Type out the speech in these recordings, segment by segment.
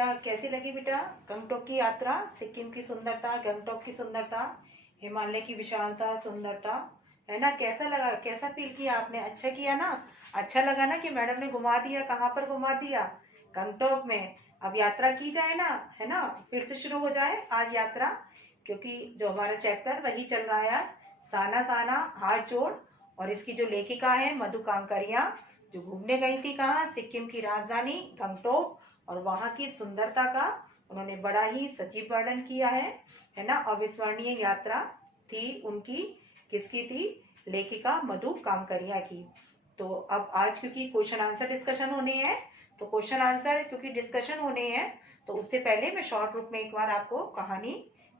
बेटा कैसी लगी बेटा गंगटोक की यात्रा? सिक्किम की सुंदरता, गंगटोक की सुंदरता, हिमालय की विशालता, सुंदरता, है ना? कैसा लगा, कैसा फील किया आपने? अच्छा किया ना? अच्छा लगा ना कि मैडम ने घुमा दिया? कहाँ पर घुमा दिया? गंगटोक में। अब यात्रा की जाए ना, है ना? फिर से शुरू हो जाए आज यात्रा, क्योंकि जो हमारा चैप्टर वही चल रहा है आज, साना साना हाथ जोड़। और इसकी जो लेखिका है मधु कांकरिया, जो घूमने गई थी कहाँ? सिक्किम की राजधानी गंगटोक, और वहां की सुंदरता का उन्होंने बड़ा ही सजीव वर्णन किया है ना? अविस्मरणीय यात्रा थी उनकी। किसकी थी? लेखिका मधु कांकरिया की। तो अब आज क्योंकि क्वेश्चन आंसर डिस्कशन होने हैं, तो क्वेश्चन आंसर क्योंकि डिस्कशन होने हैं, तो उससे पहले मैं शॉर्ट रूप में एक बार आपको कहानी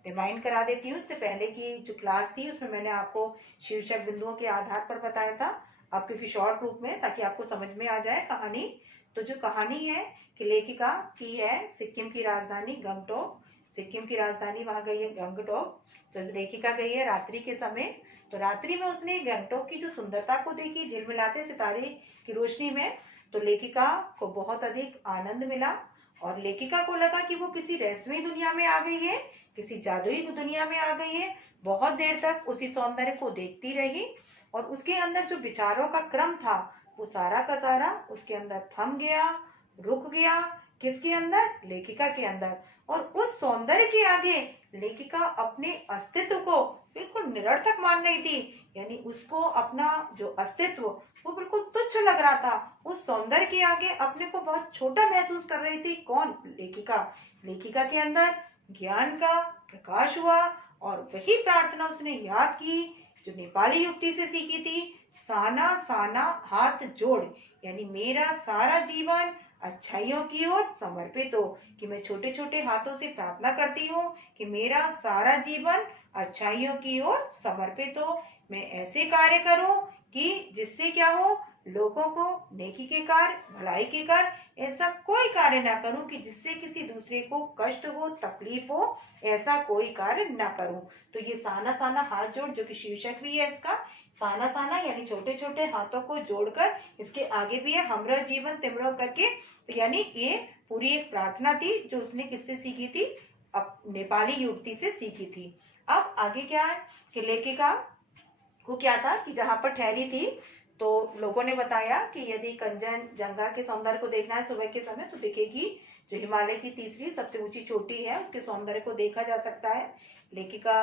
रिमाइंड करा देती हूँ। उससे पहले की जो क्लास थी उसमें मैंने आपको शीर्षक बिंदुओं के आधार पर बताया था। अब क्योंकि शॉर्ट रूप में, ताकि आपको समझ में आ जाए कहानी, तो जो कहानी है कि लेखिका की है सिक्किम की राजधानी गंगटोक। सिक्किम की राजधानी वहां गई है गंगटोक। तो लेखिका गई है रात्रि के समय। तो रात्रि में उसने गंगटोक की जो सुंदरता को देखी, झिलमिलाते सितारे की रोशनी में, तो लेखिका को बहुत अधिक आनंद मिला। और लेखिका को लगा कि वो किसी रहस्यमयी दुनिया में आ गई है, किसी जादुई दुनिया में आ गई है। बहुत देर तक उसी सौंदर्य को देखती रही, और उसके अंदर जो विचारों का क्रम था वो सारा का सारा उसके अंदर थम गया, रुक गया। किसके अंदर? लेखिका के अंदर। और उस सौंदर्य के आगे लेखिका अपने अस्तित्व को बिल्कुल निरर्थक मान रही थी। यानी उसको अपना जो अस्तित्व वो बिल्कुल तुच्छ लग रहा था। उस सौंदर्य के आगे अपने को बहुत छोटा महसूस कर रही थी। कौन? लेखिका। लेखिका के अंदर ज्ञान का प्रकाश हुआ, और वही प्रार्थना उसने याद की जो नेपाली युक्ति से सीखी थी, साना साना हाथ जोड़। यानी मेरा सारा जीवन अच्छाइयों की ओर समर्पित हो, कि मैं छोटे छोटे हाथों से प्रार्थना करती हूँ कि मेरा सारा जीवन अच्छाइयों की ओर समर्पित हो। मैं ऐसे कार्य करूं कि जिससे क्या हो, लोगों को नेकी के कार्य, भलाई के कार्य, ऐसा कोई कार्य ना करूं कि जिससे किसी दूसरे को कष्ट हो, तकलीफ हो, ऐसा कोई कार्य ना करूं। तो ये साना साना हाथ जोड़, जो कि शीर्षक भी है इसका, साना साना यानी छोटे छोटे हाथों को जोड़कर, इसके आगे भी है हमरा जीवन तिमरो करके। तो यानी ये पूरी एक प्रार्थना थी जो उसने किससे सीखी थी? अब नेपाली युवती से सीखी थी। अब आगे क्या है कि लेखिका को क्या था कि जहां पर ठहरी थी, तो लोगों ने बताया कि यदि कंचनजंगा के सौंदर्य को देखना है सुबह के समय, तो दिखेगी जो हिमालय की तीसरी सबसे ऊंची चोटी है उसके सौंदर्य को देखा जा सकता है। लेखिका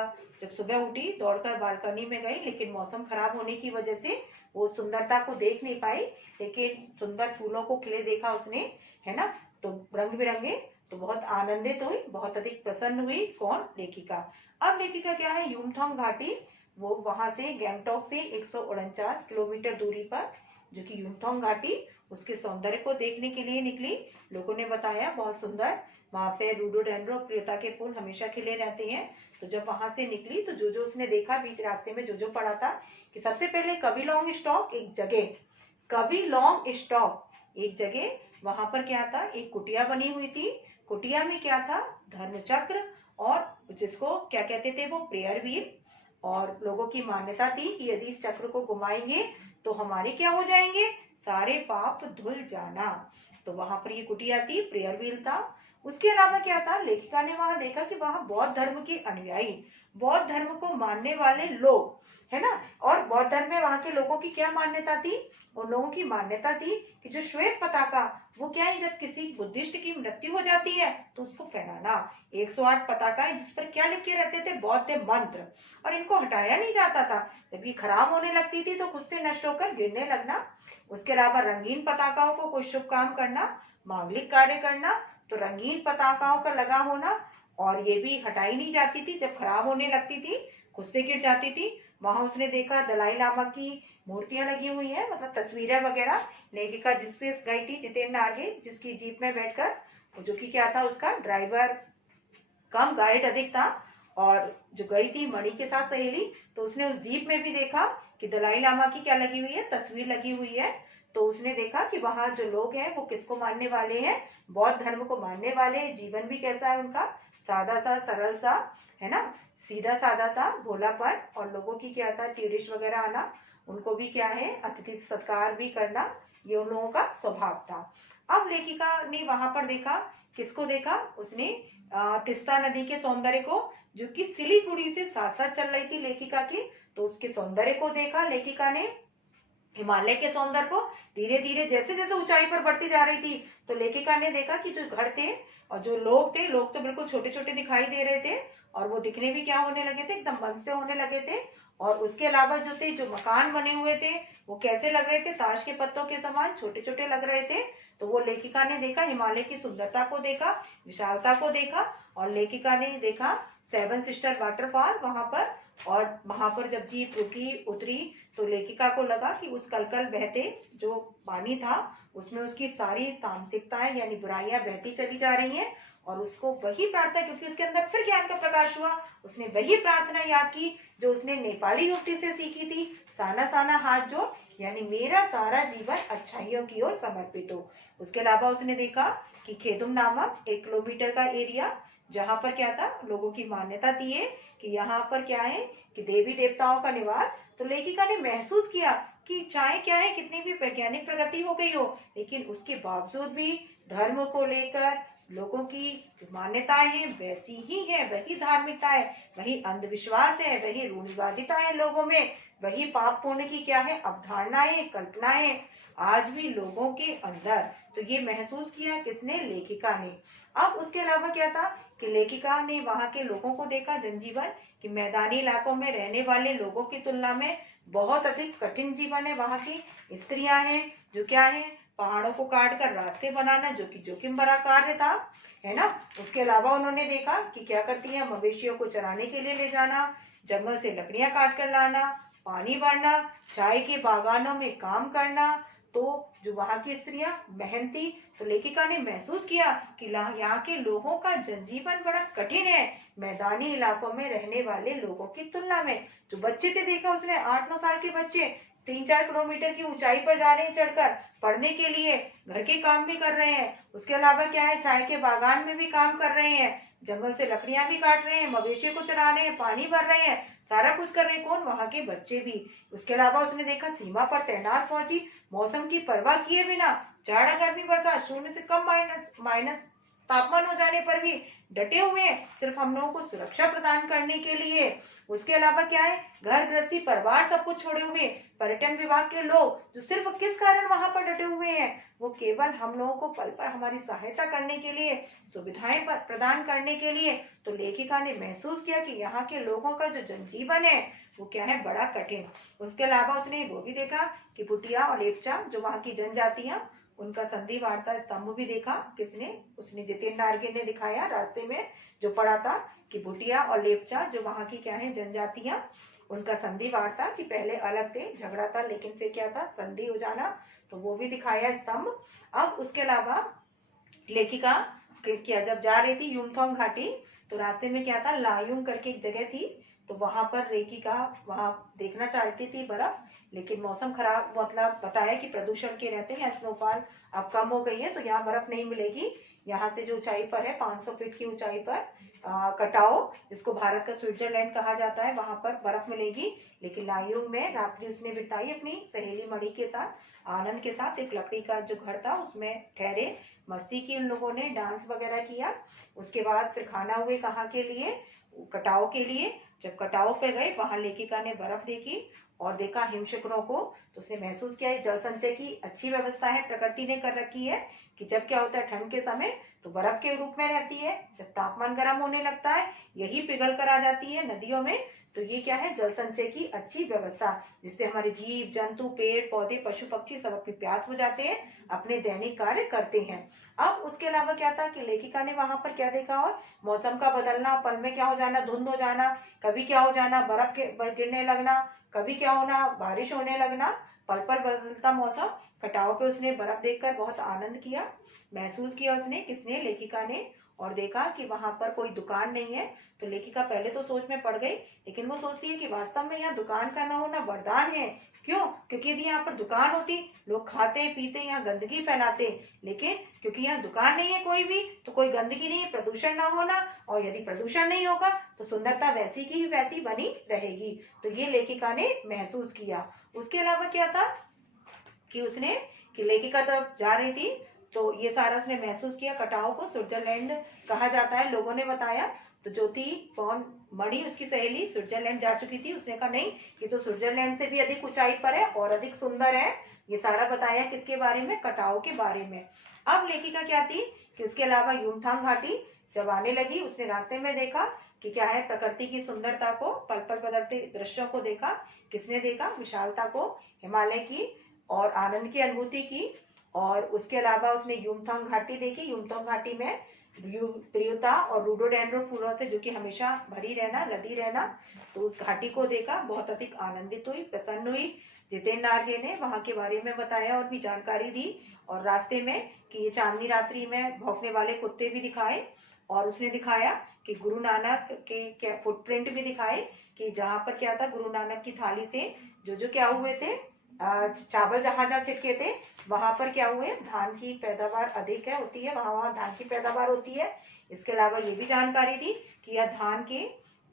जब सुबह उठी, दौड़कर बालकनी में गई, लेकिन मौसम खराब होने की वजह से वो सुंदरता को देख नहीं पाई। लेकिन सुंदर फूलों को खिले देखा उसने, है ना? तो रंग बिरंगे, तो बहुत आनंदित हुई, बहुत अधिक प्रसन्न हुई। कौन? लेखिका। अब लेखिका क्या है, युमथांग घाटी, वो वहां से गैंगटॉक से 149 किलोमीटर दूरी पर, जो कि युमथांग घाटी, उसके सौंदर्य को देखने के लिए निकली। लोगों ने बताया बहुत सुंदर, वहां पे रूडोडेंड्रो प्रियता के फूल हमेशा खिले रहते हैं। तो जब वहां से निकली तो जो जो उसने देखा बीच रास्ते में, जो जो पड़ा था कि सबसे पहले कविलोंग स्टॉक एक जगह, कविलोंग स्टॉक एक जगह, वहां पर क्या था, एक कुटिया बनी हुई थी। कुटिया में क्या था? धर्मचक्र, और जिसको क्या कहते थे वो? Prayer wheel. और लोगों की मान्यता थी कि यदि इस चक्र को घुमाएंगे तो हमारे क्या हो जाएंगे? सारे पाप धुल जाना। तो वहां पर ये कुटिया थी, प्रेयर व्हील था। उसके अलावा क्या था? लेखिका ने वहां देखा कि वहां बौद्ध धर्म के अनुयायी, बौद्ध धर्म को मानने वाले लोग, है ना? और बौद्ध धर्म में वहां के लोगों की क्या मान्यता थी? उन लोगों की मान्यता थी कि जो श्वेत पताका, वो क्या है, जब किसी बुद्धिस्ट की मृत्यु हो जाती है तो उसको फहराना। 108 पताका है जिस पर क्या लिख के रहते थे? बौद्ध मंत्र। और इनको हटाया नहीं जाता था। जब ये खराब होने लगती थी तो खुद से नष्ट होकर गिरने लगना। उसके अलावा रंगीन पताकाओं को कोई शुभ काम करना, मांगलिक कार्य करना, तो रंगीन पताकाओं का लगा होना, और ये भी हटाई नहीं जाती थी। जब खराब होने लगती थी, खुद से गिर जाती थी। वहां उसने देखा दलाई लामा की मूर्तियां लगी हुई है, मतलब तस्वीरें वगैरह। लेखिका जिससे गई थी, जितेंद्र आगे, जिसकी जीप में बैठकर, जो कि क्या था, उसका ड्राइवर कम गाइड अधिक था, और जो गई थी मणि के साथ सहेली, तो उसने उस जीप में भी देखा कि दलाई लामा की क्या लगी हुई है? तस्वीर लगी हुई है। तो उसने देखा कि वहां जो लोग हैं वो किसको मानने वाले हैं? बौद्ध धर्म को मानने वाले। जीवन भी कैसा है उनका? सादा सा, सरल सा, है ना? सीधा सादा सा, भोलापन। और लोगों की क्या था? टूरिस्ट वगैरह आना, उनको भी क्या है, अतिथि सत्कार भी करना, ये उन लोगों का स्वभाव था। अब लेखिका ने वहां पर देखा किसको देखा उसने? तिस्ता नदी के सौंदर्य को, जो कि सिलीगुड़ी से साथ साथ चल रही थी लेखिका की, तो उसके सौंदर्य को देखा लेखिका ने। हिमालय के सौंदर्य को धीरे धीरे जैसे जैसे ऊंचाई पर बढ़ती जा रही थी, तो लेखिका ने देखा कि जो घर थे और जो लोग थे, लोग तो बिल्कुल छोटे छोटे दिखाई दे रहे थे और वो दिखने भी क्या होने लगे थे? एकदम बंद से होने लगे थे। और उसके अलावा जो थे, जो मकान बने हुए थे, वो कैसे लग रहे थे? ताश के पत्तों के समान छोटे छोटे लग रहे थे। तो वो लेखिका ने देखा, हिमालय की सुंदरता को देखा, विशालता को देखा। और लेखिका ने देखा सेवन सिस्टर वाटरफॉल वहां पर। और वहां पर जब जीप रुकी उतरी, तो लेखिका को लगा कि उस कलकल बहते जो पानी था, उसमें उसकी सारी तामसिकताएं यानी बुराइयां बहती चली जा रही हैं। और उसको वही प्रार्थना, क्योंकि उसके अंदर फिर ज्ञान का प्रकाश हुआ, उसने वही प्रार्थना याद की जो उसने नेपाली युवती से सीखी थी, साना साना हाथ जोड़, यानी मेरा सारा जीवन अच्छाइयों की ओर समर्पित हो। उसके अलावा उसने देखा कि खेदुम नामक 1 किलोमीटर का एरिया, जहां पर क्या था, लोगों की मान्यता थी है कि यहाँ पर क्या है कि देवी देवताओं का निवास। तो लेखिका ने महसूस किया कि चाहे क्या है, कितनी भी वैज्ञानिक प्रगति हो गई हो, लेकिन उसके बावजूद भी धर्म को लेकर लोगों की जो मान्यताएं हैं वैसी ही है, वही धार्मिकता है, वही अंधविश्वास है, वही रूढ़िवादिता है लोगों में, वही पाप पुण्य की क्या है अवधारणाएं, कल्पनाएं आज भी लोगों के अंदर। तो ये महसूस किया किसने? लेखिका ने। अब उसके अलावा क्या था कि लेखिका ने वहां के लोगों को देखा, जनजीवन, कि मैदानी इलाकों में रहने वाले लोगों की तुलना में बहुत अधिक कठिन जीवन है वहां की। स्त्रियां हैं जो क्या है, पहाड़ों को काट कर रास्ते बनाना, जो कि जोखिम भरा कार्य था, है ना। उसके अलावा उन्होंने देखा कि क्या करती है, मवेशियों को चराने के लिए ले जाना, जंगल से लकड़ियां काट कर लाना, पानी भरना, चाय के बागानों में काम करना। तो जो वहां की स्त्रियां मेहनती, तो लेखिका ने महसूस किया कि यहाँ के लोगों का जनजीवन बड़ा कठिन है मैदानी इलाकों में रहने वाले लोगों की तुलना में। जो बच्चे थे, देखा उसने 8-9 साल के बच्चे 3-4 किलोमीटर की ऊंचाई पर जा रहे हैं चढ़कर पढ़ने के लिए, घर के काम भी कर रहे हैं। उसके अलावा क्या है, चाय के बागान में भी काम कर रहे हैं, जंगल से लकड़ियां भी काट रहे हैं, मवेशी को चरा रहे हैं, पानी भर रहे हैं, सारा कुछ कर रहे हैं। कौन? वहां के बच्चे भी। उसके अलावा उसने देखा सीमा पर तैनात फौजी मौसम की परवाह किए बिना, जाड़ा गर्मी बरसात, शून्य से कम माइनस माइनस तापमान हो जाने पर भी डटे हुए हैं, सिर्फ हम लोगों को सुरक्षा प्रदान करने के लिए। उसके अलावा क्या है, घर गृहस्थी परिवार सब कुछ छोड़े हुए पर्यटन विभाग के लोग, जो सिर्फ किस कारण वहां पर डटे हुए हैं, वो केवल हम लोगों को पल पर हमारी सहायता करने के लिए, सुविधाएं प्रदान करने के लिए। तो लेखिका ने महसूस किया कि यहाँ के लोगों का जो जनजीवन है वो क्या है, बड़ा कठिन। उसके अलावा उसने वो भी देखा कि भुटिया और लेपचा जो वहां की जनजातियां, उनका संधि वार्ता स्तंभ भी देखा। किसने? उसने, जितेन नारगे ने दिखाया रास्ते में जो पड़ा था कि भुटिया और लेपचा जो वहां की क्या है जनजातियां, उनका संधि वार्ता कि पहले अलग थे, झगड़ा था, लेकिन फिर क्या था, संधि हो जाना। तो वो भी दिखाया स्तंभ। अब उसके अलावा लेखिका क्या जब जा रही थी युमथोंग घाटी, तो रास्ते में क्या था, लायुंग करके एक जगह थी, तो वहां पर लेखिका वहां देखना चाहती थी बर्फ, लेकिन मौसम खराब, मतलब बताया कि प्रदूषण के रहते हैं, स्नोफॉल अब कम हो गई है, तो यहाँ बर्फ नहीं मिलेगी। यहाँ से जो ऊंचाई पर है 500 फीट की ऊंचाई पर कटाओ, जिसको भारत का स्विट्जरलैंड कहा जाता है, वहां पर बर्फ मिलेगी। लेकिन लायुंग में रात्रि उसने बिताई अपनी सहेली मणि के साथ, आनंद के साथ। एक लकड़ी का जो घर था उसमें ठहरे, मस्ती की उन लोगों ने, डांस वगैरह किया। उसके बाद फिर खाना हुए कहाँ के लिए, कटाओ के लिए। जब कटाओ पे गए, वहां लेखिका ने बर्फ देखी और देखा हिमशिखरों को, तो उसने महसूस किया ये जल संचय की अच्छी व्यवस्था है, प्रकृति ने कर रखी है कि जब क्या होता है ठंड के समय तो बर्फ के रूप में रहती है, जब तापमान गर्म होने लगता है यही पिघल कर आ जाती है नदियों में। तो ये क्या है, जल संचय की अच्छी व्यवस्था, जिससे हमारे जीव जंतु, पेड़ पौधे, पशु पक्षी सब अपनी प्यास बुझाते हैं, अपने दैनिक कार्य करते हैं। अब उसके अलावा क्या था कि लेखिका ने वहां पर क्या देखा, और मौसम का बदलना, पल में क्या हो जाना, धुंध हो जाना, कभी क्या हो जाना, बर्फ के गिरने लगना, कभी क्या होना, बारिश होने लगना, पल पल बदलता मौसम। कटाव पे उसने बर्फ देखकर बहुत आनंद किया, महसूस किया उसने, किसने? लेखिका ने। और देखा कि वहां पर कोई दुकान नहीं है। तो लेखिका पहले तो सोच में पड़ गई, लेकिन वो सोचती है कि वास्तव में यहाँ दुकान का न होना वरदान है। क्यों? क्योंकि यदि यहाँ पर दुकान होती, लोग खाते पीते, यहाँ गंदगी फैलाते, लेकिन क्योंकि यहाँ दुकान नहीं है कोई भी, तो कोई गंदगी नहीं, प्रदूषण ना होना, और यदि प्रदूषण नहीं होगा तो सुंदरता वैसी की वैसी बनी रहेगी। तो ये लेखिका ने महसूस किया। उसके अलावा क्या था कि उसने, कि लेखिका जब जा रही थी तो ये सारा उसने महसूस किया। कटाओ को स्विट्जरलैंड कहा जाता है, लोगों ने बताया। तो ज्योति पॉन मणि उसकी सहेली स्विट्जरलैंड जा चुकी थी, उसने कहा नहीं ये तो स्विट्जरलैंड से भी अधिक ऊंचाई पर है और अधिक सुंदर है। ये सारा बताया किसके बारे में, कटाओ के बारे में। अब लेखिका क्या थी कि उसके अलावा युमथांग घाटी जब आने लगी, उसने रास्ते में देखा कि क्या है, प्रकृति की सुंदरता को, पल पल बदलते दृश्यों को देखा। किसने देखा, विशालता को, हिमालय की, और आनंद की अनुभूति की। और उसके अलावा उसने युमथांग घाटी देखी। युमथांग घाटी में प्रियता और रोडोडेंड्रो फूलों से जो कि हमेशा भरी रहना, लदी रहना, तो उस घाटी को देखा, बहुत अधिक आनंदित हुई, प्रसन्न हुई। जितेंद्र नार्गे ने वहां के बारे में बताया और भी जानकारी दी। और रास्ते में कि ये चांदनी रात्रि में भौंकने वाले कुत्ते भी दिखाए, और उसने दिखाया कि गुरु नानक के फुटप्रिंट भी दिखाए कि जहां पर क्या था, गुरु नानक की थाली से जो क्या हुए थे, चावल जहां जहां छिटके थे वहां पर क्या हुए, धान की पैदावार अधिक है होती है, वहां वहां धान की पैदावार होती है। इसके अलावा ये भी जानकारी दी कि यह धान के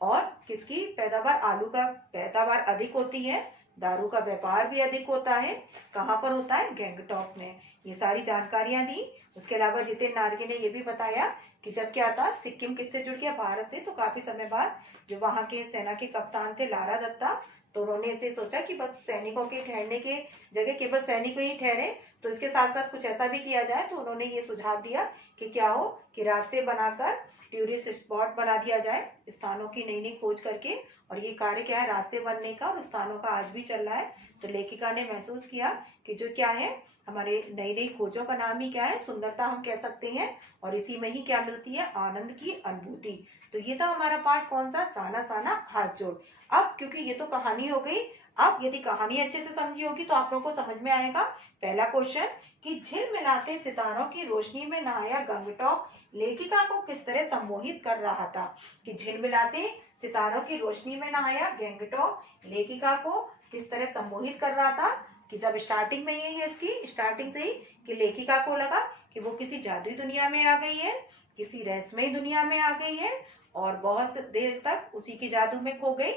और किसकी पैदावार, आलू का पैदावार अधिक होती है। दारू का व्यापार भी अधिक होता है। कहाँ पर होता है, गैंगटॉक में। ये सारी जानकारियां दी। उसके अलावा जितेंद्र नार्गे ने ये भी बताया कि जब क्या था, सिक्किम किससे जुड़ गया, भारत से। तो काफी समय बाद जो वहां के सेना के कप्तान थे लारा दत्ता, तो उन्होंने इसे सोचा कि बस सैनिकों के ठहरने के जगह केवल सैनिक ही ठहरे, तो इसके साथ साथ कुछ ऐसा भी किया जाए। तो उन्होंने ये सुझाव दिया कि क्या हो कि रास्ते बनाकर टूरिस्ट स्पॉट बना दिया जाए, स्थानों की नई नई खोज करके। और ये कार्य क्या है, रास्ते बनने का और स्थानों का आज भी चल रहा है। तो लेखिका ने महसूस किया कि जो क्या है, हमारे नई नई खोजों का नाम ही क्या है, सुंदरता हम कह सकते हैं। और इसी में ही क्या मिलती है, आनंद की अनुभूति। तो ये था हमारा पाठ कौन सा, साना साना हाथ जोड़। अब क्योंकि ये तो कहानी हो गई, अब यदि कहानी अच्छे से समझी होगी तो आप लोगों को समझ में आएगा। पहला क्वेश्चन कि झिलमिलाते सितारों की रोशनी में नहाया गंगटॉक लेखिका को किस तरह सम्मोहित कर रहा था। कि झिलमिलाते सितारों की रोशनी में नहाया गंगटॉक लेखिका को किस तरह सम्मोहित कर रहा था। कि जब स्टार्टिंग में यही है, इसकी स्टार्टिंग से ही कि लेखिका को लगा कि वो किसी जादुई दुनिया में आ गई है, किसी रहस्यमयी दुनिया में आ गई है, और बहुत देर तक उसी के जादू में खो गई,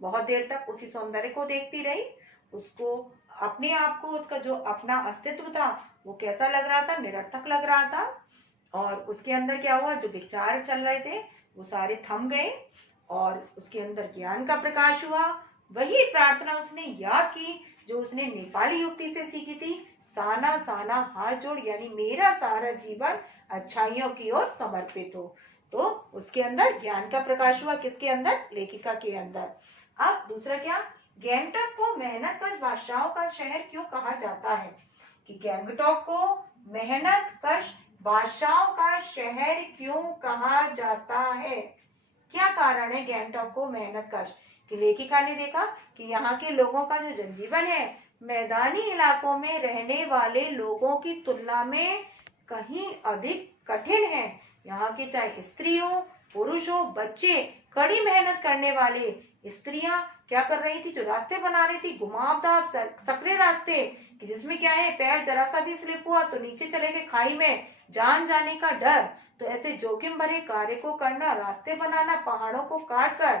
बहुत देर तक उसी सौंदर्य को देखती रही। उसको अपने आप को, उसका जो अपना अस्तित्व था वो कैसा लग रहा था, निरर्थक लग रहा था। और उसके अंदर क्या हुआ, जो विचार चल रहे थे वो सारे थम गए और उसके अंदर ज्ञान का प्रकाश हुआ। वही प्रार्थना उसने याद की जो उसने नेपाली युक्ति से सीखी थी, साना साना हाथ जोड़, यानी मेरा सारा जीवन अच्छाइयों की ओर समर्पित हो। तो उसके अंदर ज्ञान का प्रकाश हुआ, किसके अंदर, लेखिका के अंदर। अब दूसरा क्या, गैंगटॉक को मेहनतकश बादशाहों का शहर क्यों कहा जाता है। कि गैंगटॉक को मेहनतकश बादशाहों का शहर क्यों कहा जाता है, क्या कारण है गैंगटॉक को मेहनतकश। कि लेखिका ने देखा कि यहाँ के लोगों का जो जनजीवन है मैदानी इलाकों में रहने वाले लोगों की तुलना में कहीं अधिक कठिन है। यहाँ के चाहे स्त्री हो, पुरुष हो, बच्चे, कड़ी मेहनत करने वाले। स्त्रियां क्या कर रही थी, जो रास्ते बना रही थी, घुमावदार सकरे रास्ते, कि जिसमें क्या है, पैर जरा सा भी स्लिप हुआ तो नीचे चले गए खाई में, जान जाने का डर। तो ऐसे जोखिम भरे कार्य को करना, रास्ते बनाना पहाड़ों को काट कर,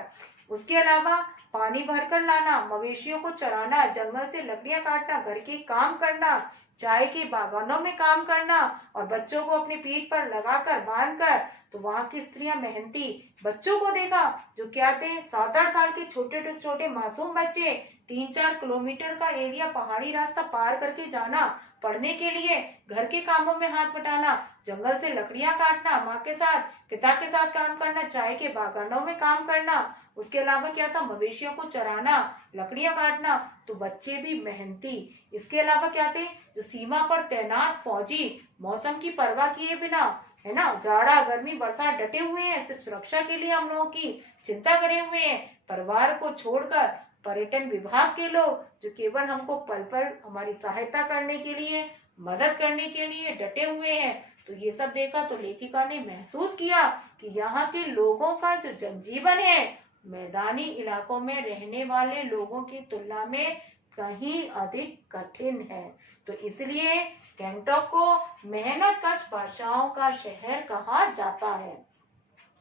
उसके अलावा पानी भर कर लाना, मवेशियों को चराना, जंगल से लकड़ियां काटना, घर के काम करना, चाय के बागानों में काम करना, और बच्चों को अपनी पीठ पर लगाकर बांधकर। तो वहां की स्त्रियां मेहनती। बच्चों को देखा जो क्या थे, 7-8 साल के छोटे छोटे मासूम बच्चे 3-4 किलोमीटर का एरिया पहाड़ी रास्ता पार करके जाना पढ़ने के लिए, घर के कामों में हाथ बटाना, जंगल से लकड़ियां काटना, माँ के साथ पिता के साथ काम करना, चाय के बागानों में काम करना। उसके अलावा क्या था, मवेशियों को चराना, लकड़ियां काटना। तो बच्चे भी मेहनती। इसके अलावा क्या थे, जो सीमा पर तैनात फौजी, मौसम की परवाह किए बिना, है ना, जाड़ा गर्मी बरसात डटे हुए हैं, सिर्फ सुरक्षा के लिए हम लोगों की चिंता करे हुए हैं। परिवार को छोड़कर पर्यटन विभाग के लोग जो केवल हमको पल पल हमारी सहायता करने के लिए, मदद करने के लिए डटे हुए हैं। तो ये सब देखा तो लेखिका ने महसूस किया कि यहाँ के लोगों का जो जनजीवन है मैदानी इलाकों में रहने वाले लोगों की तुलना में कहीं अधिक कठिन है। तो इसलिए गैंगटॉक को मेहनतकश बादशाहों का शहर कहा जाता है।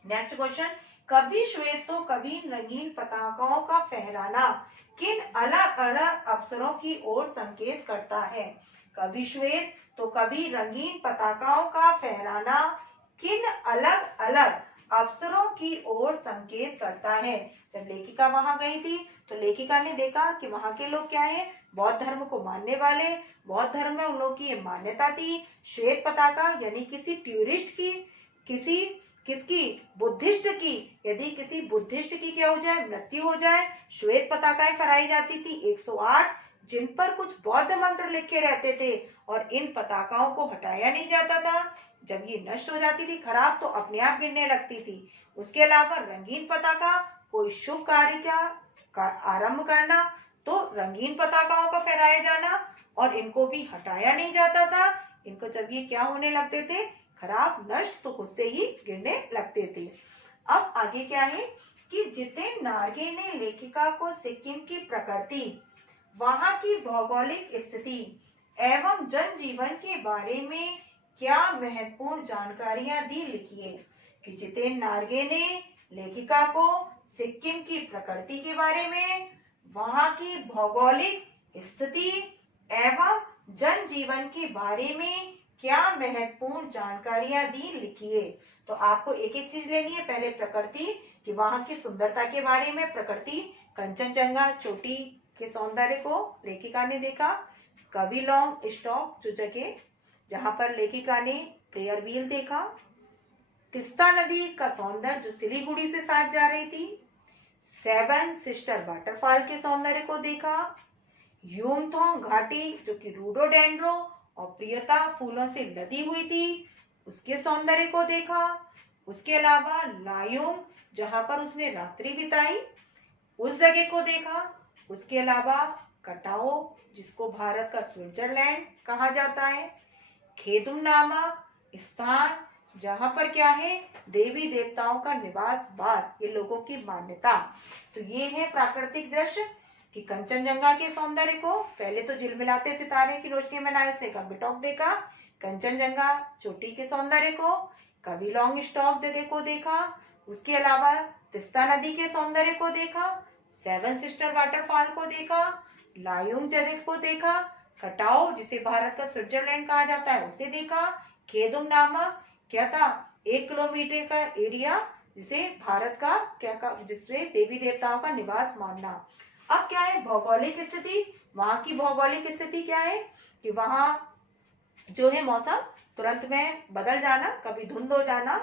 नेक्स्ट क्वेश्चन, कभी श्वेत तो कभी रंगीन पताकाओं का फहराना किन अलग अलग अवसरों की ओर संकेत करता है। कभी श्वेत तो कभी रंगीन पताकाओं का फहराना किन अलग अलग अवसरों की ओर संकेत करता है। जब लेखिका वहां गई थी तो लेखिका ने देखा कि वहां के लोग क्या है, बौद्ध धर्म को मानने वाले, बौद्ध धर्म में उन लोगों की ये मान्यता थी। श्वेत पताका यानी किसी टूरिस्ट की, किसी किसकी, बुद्धिस्ट की, यदि किसी बुद्धिस्ट की क्या हो जाए, मृत्यु हो जाए, श्वेत पताकाएं फहराई जाती थी 108, जिन पर कुछ बौद्ध मंत्र लिखे रहते थे, और इन पताकाओं को हटाया नहीं जाता था। जब ये नष्ट हो जाती थी, खराब, तो अपने आप गिरने लगती थी। उसके अलावा रंगीन पताका, कोई शुभ कार्य का आरंभ करना तो रंगीन पताकाओं का फहराया जाना, और इनको भी हटाया नहीं जाता था। इनको जब ये क्या होने लगते थे, खराब, नष्ट, तो खुद से ही गिरने लगते थे। अब आगे क्या है कि जितेन नार्गे ने लेखिका को सिक्किम की प्रकृति, वहां की भौगोलिक स्थिति एवं जनजीवन के बारे में क्या महत्वपूर्ण जानकारियां दी, लिखिए। कि जितेन नार्गे ने लेखिका को सिक्किम की प्रकृति के बारे में, वहां की भौगोलिक स्थिति एवं जनजीवन के बारे में क्या महत्वपूर्ण जानकारियां दी, लिखिए। तो आपको एक एक चीज लेनी है। पहले प्रकृति, कि वहां की सुंदरता के बारे में, प्रकृति, कंचनजंगा चोटी के सौंदर्य को लेखिका ने देखा। कभी लॉन्ग स्टॉक, जो जगह जहां पर लेखिका ने प्रेयर व्हील देखा। तिस्ता नदी का सौंदर्य जो सिलीगुड़ी से साथ जा रही थी। 7 सिस्टर वाटरफॉल के सौंदर्य को देखा। यूमथोंग घाटी जो कि रोडोडेंड्रो और प्रियता फूलों से लदी हुई थी, उसके सौंदर्य को देखा। उसके अलावा लायुंग, जहां पर उसने रात्रि बिताई, उस जगह को देखा। उसके अलावा कटाओ, जिसको भारत का स्विट्जरलैंड कहा जाता है। खेदुम नामक स्थान, जहां पर क्या है, देवी देवताओं का निवास वास, ये लोगों की मान्यता। तो ये है प्राकृतिक दृश्य कि कंचनजंगा के सौंदर्य को, पहले तो झिलमिलाते सितारे की रोशनी में ना उसने गंगटोक देखा, कंचनजंगा चोटी के सौंदर्य को, कभी लॉन्ग स्टॉप जगह को देखा। उसके अलावा तिस्ता नदी के सौंदर्य को देखा, 7 सिस्टर वाटरफॉल को देखा, लायुंग जगह को देखा, कटाओ जिसे भारत का स्विट्जरलैंड कहा जाता है उसे देखा। खेदुम नामक क्या था, 1 किलोमीटर का एरिया, जिसे भारत का क्या, जिसमें देवी देवताओं का निवास मानना। अब क्या है भौगोलिक स्थिति, वहां की भौगोलिक स्थिति क्या है कि वहां जो है मौसम तुरंत में बदल जाना, कभी धुंध हो जाना,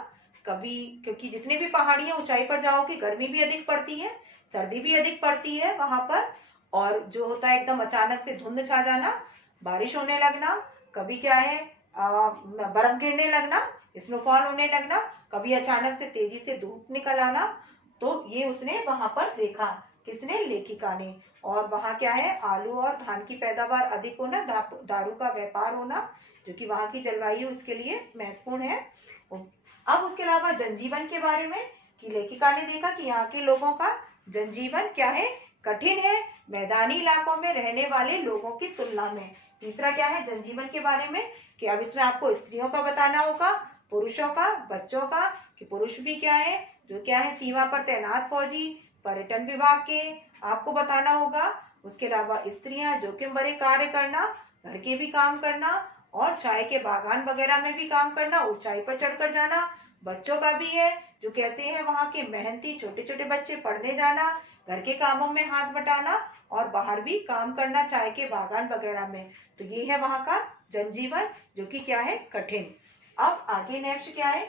कभी, क्योंकि जितने भी पहाड़ियां ऊंचाई पर जाओगी गर्मी भी अधिक पड़ती है, सर्दी भी अधिक पड़ती है वहां पर, और जो होता है एकदम अचानक से धुंध छा जाना, बारिश होने लगना, कभी क्या है बर्फ गिरने लगना, स्नोफॉल होने लगना, कभी अचानक से तेजी से धूप निकल आना। तो ये उसने वहां पर देखा, किसने, लेखिका ने। और वहां क्या है, आलू और धान की पैदावार अधिक होना, दारू का व्यापार होना, जो कि वहां की जलवायु उसके लिए महत्वपूर्ण है। अब उसके अलावा जनजीवन के बारे में, कि लेखिका ने देखा कि यहाँ के लोगों का जनजीवन क्या है, कठिन है मैदानी इलाकों में रहने वाले लोगों की तुलना में। तीसरा क्या है जनजीवन के बारे में, कि अब इसमें आपको स्त्रियों का बताना होगा, पुरुषों का, बच्चों का, कि पुरुष भी क्या है, जो क्या है सीमा पर तैनात फौजी, पर्यटन विभाग के, आपको बताना होगा। उसके अलावा स्त्रियां जोखिम भरे कार्य करना, घर के भी काम करना, और चाय के बागान वगैरह में भी काम करना, ऊंचाई पर चढ़कर जाना। बच्चों का भी है, जो कैसे है वहां के मेहनती छोटे छोटे बच्चे, पढ़ने जाना, घर के कामों में हाथ बटाना, और बाहर भी काम करना चाय के बागान वगैरह में। तो ये है वहां का जनजीवन, जो कि क्या है, कठिन। अब आगे नेक्स्ट क्या है,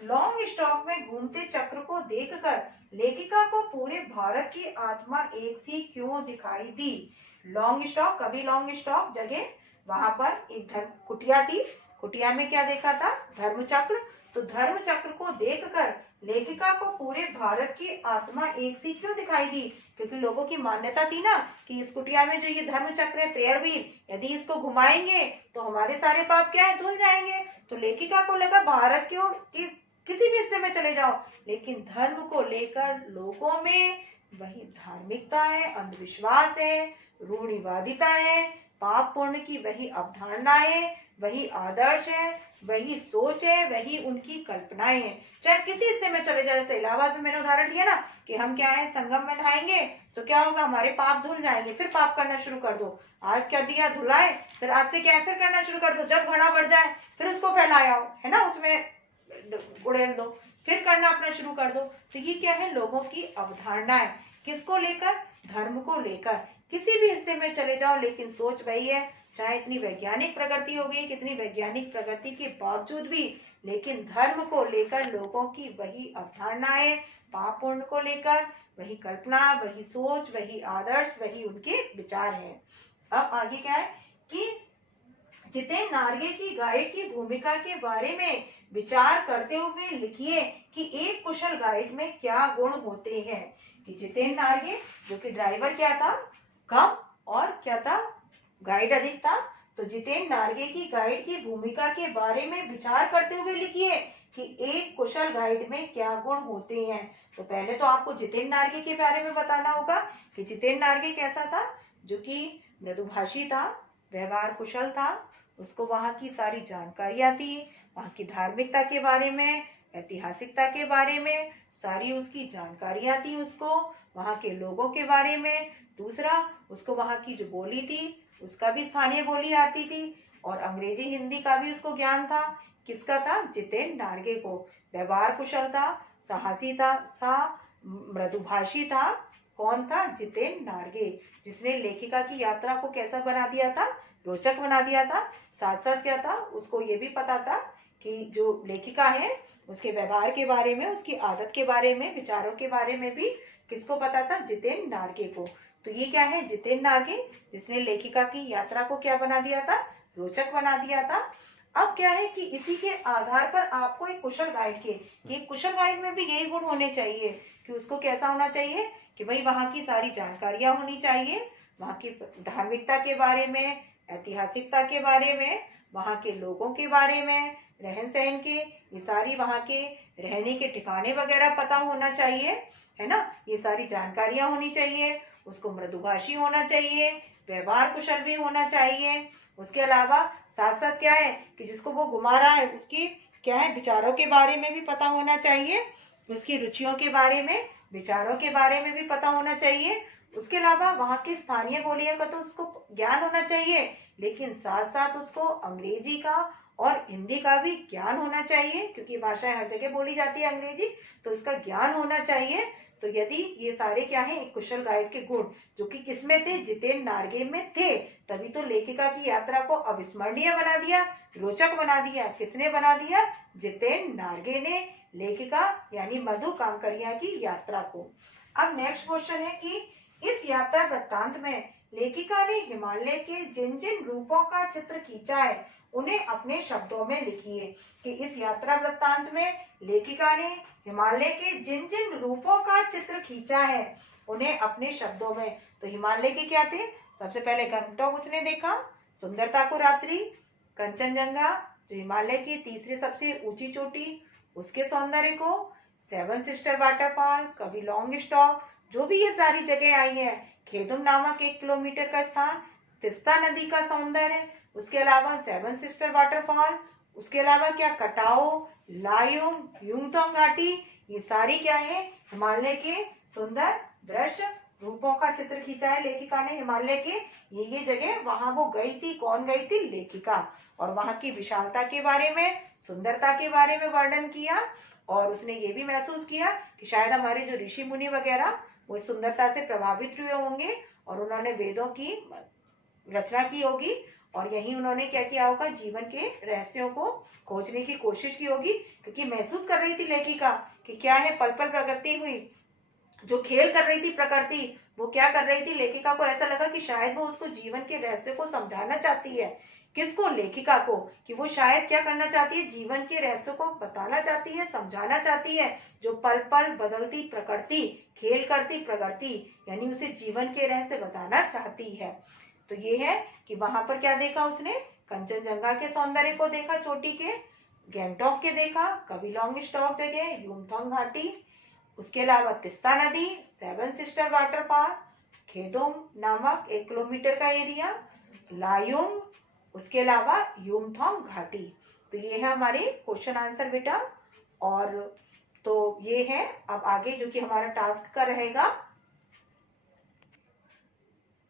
लॉन्ग स्टॉक में घूमते चक्र को देखकर लेखिका को पूरे भारत की आत्मा एक सी क्यों दिखाई दी। लॉन्ग स्टॉक, कभी लॉन्ग स्टॉक जगह, वहां पर एक धर्म कुटिया थी, कुटिया में क्या देखा था, धर्म चक्र। तो धर्म चक्र को देखकर लेखिका को पूरे भारत की आत्मा एक सी क्यों दिखाई दी, क्योंकि लोगों की मान्यता थी ना कि इस कुटिया में जो ये धर्म चक्र है, प्रेयर व्हील, यदि इसको घुमाएंगे तो हमारे सारे पाप क्या है, धुल जाएंगे। तो लेखिका को लगा भारत की किसी भी हिस्से में चले जाओ, लेकिन धर्म को लेकर लोगों में वही धार्मिकता है, अंधविश्वास है, रूढ़िवादिता है, पाप पुण्य की वही अवधारणाएं, वही आदर्श है, वही सोच है, वही उनकी कल्पनाएं हैं। चाहे किसी हिस्से में चले जाए, जैसे इलाहाबाद में मैंने उदाहरण दिया ना कि हम क्या है, संगम में नहाएंगे तो क्या होगा, हमारे पाप धुल जाएंगे, फिर पाप करना शुरू कर दो। आज कर दिया, धुलाए, फिर आज से क्या है, फिर करना शुरू कर दो। जब घड़ा बढ़ जाए फिर उसको फैलाया हो, है ना, उसमें उड़ेल दो, फिर करना अपना शुरू कर दो। तो ये क्या है, लोगों की अवधारणा है। किसको लेकर? धर्म को लेकर। किसी भी हिस्से में चले जाओ लेकिन सोच वही है। चाहे इतनी वैज्ञानिक प्रगति हो गई, कितनी वैज्ञानिक प्रगति के बावजूद भी, लेकिन धर्म को लेकर लोगों की वही अवधारणाएं, पाप पुण्य को लेकर वही कल्पना, वही सोच, वही आदर्श, वही उनके विचार हैं। अब आगे क्या है कि जितेन नार्गे की गाइड की भूमिका के बारे में विचार करते हुए लिखिए कि एक कुशल गाइड में क्या गुण होते हैं। कि जितेन नार्गे जो कि ड्राइवर क्या था, कम, और क्या था, गाइड अधिक था। तो जितेन नार्गे की गाइड की भूमिका के बारे में विचार करते हुए लिखिए कि एक कुशल गाइड में क्या गुण होते हैं। तो पहले तो आपको जितेन नार्गे के बारे में बताना होगा कि जितेन नार्गे कैसा था, जो कि मृदुभाषी था, व्यवहार कुशल था, उसको वहां की सारी जानकारियां थी, वहां की धार्मिकता के बारे में, ऐतिहासिकता के बारे में सारी उसकी जानकारियां थी, उसको वहां के लोगों के बारे में। दूसरा, उसको वहां की जो बोली थी उसका भी स्थानीय बोली आती थी, और अंग्रेजी हिंदी का भी उसको ज्ञान था। किसका था? जितेन नार्गे को। व्यवहार कुशल था, साहसी था, मृदुभाषी था। कौन था? जितेन नार्गे, जिसने लेखिका की यात्रा को कैसा बना दिया था? रोचक बना दिया था। साथ साथ क्या था, उसको ये भी पता था कि जो लेखिका है उसके व्यवहार के बारे में, उसकी आदत के बारे में, विचारों के बारे में भी किसको पता था? जितेन नार्गे को। तो ये क्या है? जितेन नार्गे, जिसने लेखिका की यात्रा को क्या बना दिया था? रोचक बना दिया था। अब क्या है कि इसी के आधार पर आपको एक कुशल गाइड के, ये कुशल गाइड में भी यही गुण होने चाहिए कि उसको कैसा होना चाहिए कि भाई वहां की सारी जानकारियां होनी चाहिए, वहां की धार्मिकता के बारे में, ऐतिहासिकता के बारे में, वहां के लोगों के बारे में, रहन सहन के, ये सारी वहां के रहने के ठिकाने वगैरह पता होना चाहिए, है ना, ये सारी जानकारियां होनी चाहिए। उसको मृदुभाषी होना चाहिए, व्यवहार कुशल भी होना चाहिए। उसके अलावा साथ साथ क्या है कि जिसको वो घुमा रहा है उसकी क्या है, विचारों के बारे में भी पता होना चाहिए, उसकी रुचियों के बारे में, विचारों के बारे में भी पता होना चाहिए। उसके अलावा वहां की स्थानीय बोलियों का तो उसको ज्ञान होना चाहिए, लेकिन साथ साथ उसको अंग्रेजी का और हिंदी का भी ज्ञान होना चाहिए, क्योंकि भाषाएं हर जगह बोली जाती है अंग्रेजी, तो इसका ज्ञान होना चाहिए। तो यदि ये सारे क्या है, एक कुशल गाइड के गुण जो कि किसमें थे? जितेन नार्गे में थे। तभी तो लेखिका की यात्रा को अविस्मरणीय बना दिया, रोचक बना दिया। किसने बना दिया? जितेन नार्गे ने लेखिका यानी मधु कांकरिया की यात्रा को। अब नेक्स्ट क्वेश्चन है कि इस यात्रा वृत्तांत में लेखिका ने हिमालय के जिन जिन रूपों का चित्र खींचा है उन्हें अपने शब्दों में लिखिए। कि इस यात्रा वृत्तांत में लेखिका ने हिमालय के जिन जिन रूपों का चित्र खींचा है उन्हें अपने शब्दों में। तो हिमालय के क्या थे? सबसे पहले गंगटोक उसने देखा, सुंदरता को रात्रि, कंचनजंगा जो हिमालय की तीसरी सबसे ऊंची चोटी, उसके सौंदर्य को, सेवन सिस्टर वाटरफॉल, कभी लॉन्ग स्टॉक, जो भी ये सारी जगह आई है, खेदुम नामक 1 किलोमीटर का स्थान, तिस्ता नदी का सौंदर्य, उसके अलावा सेवन सिस्टर वाटरफॉल, उसके अलावा क्या, कटाओ, लायुंग, युमथोंग घाटी, ये सारी क्या है, हिमालय के सुंदर दृश्य रूपों का चित्र खींचा है लेखिका ने हिमालय के। ये जगह वहां वो गई थी। कौन गई थी? लेखिका। और वहां की विशालता के बारे में, सुंदरता के बारे में वर्णन किया, और उसने ये भी महसूस किया कि शायद हमारे जो ऋषि मुनि वगैरह वो इस सुंदरता से प्रभावित हुए होंगे और उन्होंने वेदों की रचना की होगी, और यही उन्होंने क्या किया होगा, जीवन के रहस्यों को खोजने की कोशिश की होगी। क्योंकि महसूस कर रही थी लेखिका कि क्या है, पल पल प्रगति हुई, जो खेल कर रही थी प्रकृति, वो क्या कर रही थी, लेखिका को ऐसा लगा कि शायद वो उसको जीवन के रहस्य को समझाना चाहती है। किसको? लेखिका को। कि वो शायद क्या करना चाहती है, जीवन के रहस्य को बताना चाहती है, समझाना चाहती है। जो पल पल बदलती प्रकृति, खेल करती प्रकृति, यानी उसे जीवन के रहस्य बताना चाहती है। तो ये है कि वहां पर क्या देखा उसने, कंचनजंगा के सौंदर्य को देखा, चोटी के, गैंगटॉक के देखा, कविलोंग स्टॉक जगह, युमथोंग घाटी, उसके अलावा तिस्ता नदी, सेवन सिस्टर वाटरफॉल, खेदोंग नामक 1 किलोमीटर का एरिया, लायुंग, उसके अलावा युमथांग घाटी। तो ये है हमारे क्वेश्चन आंसर बेटा। और तो ये है अब आगे जो कि हमारा टास्क का रहेगा।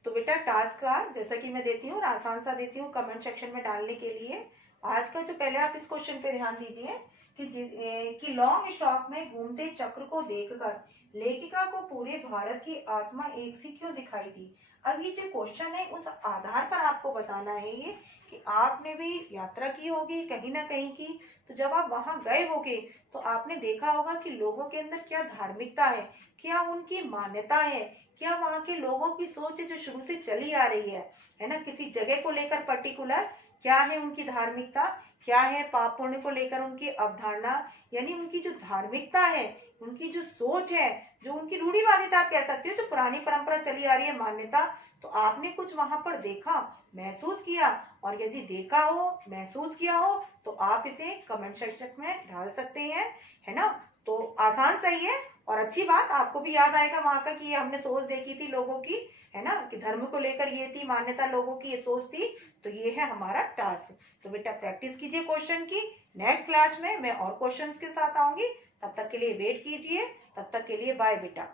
तो बेटा टास्क का जैसा कि मैं देती हूँ, आसान सा देती हूँ कमेंट सेक्शन में डालने के लिए। आज का जो पहले आप इस क्वेश्चन पे ध्यान दीजिए कि लॉन्ग स्टॉक में घूमते चक्र को देखकर लेखिका को पूरे भारत की आत्मा एक सी क्यों दिखाई दी। अब ये जो क्वेश्चन है उस आधार पर आपको बताना है ये कि आपने भी यात्रा की होगी कहीं ना कहीं की। तो जब आप वहां गए होगे तो आपने देखा होगा कि लोगों के अंदर क्या धार्मिकता है, क्या उनकी मान्यता है, क्या वहाँ के लोगों की सोच जो शुरू से चली आ रही है ना, किसी जगह को लेकर पर्टिकुलर क्या है उनकी धार्मिकता, क्या है पाप पुण्य को लेकर उनकी अवधारणा, यानी उनकी जो धार्मिकता है, उनकी जो सोच है, जो उनकी रूढ़िवादिता आप कह सकते हो, जो पुरानी परंपरा चली आ रही है मान्यता। तो आपने कुछ वहां पर देखा, महसूस किया, और यदि देखा हो महसूस किया हो तो आप इसे कमेंट सेक्शन में डाल सकते हैं, है ना। तो आसान सही है और अच्छी बात, आपको भी याद आएगा वहां का कि ये हमने सोच देखी थी लोगों की, है ना, कि धर्म को लेकर ये थी मान्यता, लोगों की ये सोच थी। तो ये है हमारा टास्क। तो बेटा प्रैक्टिस कीजिए क्वेश्चन की। नेक्स्ट क्लास में मैं और क्वेश्चंस के साथ आऊंगी, तब तक के लिए वेट कीजिए। तब तक के लिए बाय बेटा।